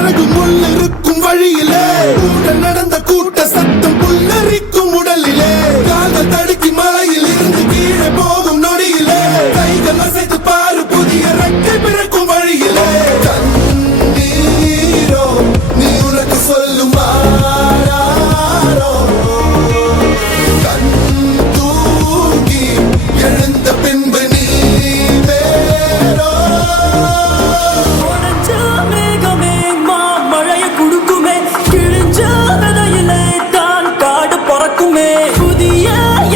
அழகு முள்ளிருக்கும் வழியிலே கூட்ட நடந்த கூட்ட சத்தம் புல்லரிக்கும் உடலிலே காதல் தடுக்கி மலையில் இருந்து கீழே போகும் நொடியிலே கைகள் அசைத்து பாரு புதிய ரெக்கை பிறக்கும் வழியிலே கண்ணீரோ நீ உனக்கு சொல்லும் கண் தூங்கி எழுந்த பின்பு நீ வேறோ மேகமே மாமழைய குடுக்குமே கிழிஞ்ச விதையிலே தான் காடு பறக்குமே புதிய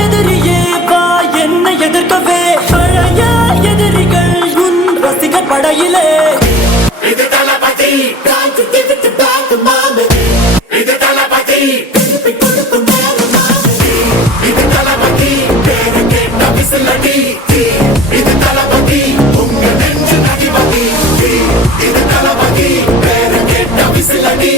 எதிரியே வா என்னை எதிர்க்கவே பழைய எதிரிகள் உன் ரசிகர் படையிலே இது தளபதி இது தளபதி இது தளபதி பேரு கேட்ட விசிலடி இது தளபதி உங்க நெஞ்சு நடிபதி இது தளபதி பேரு கேட்ட விசிலடி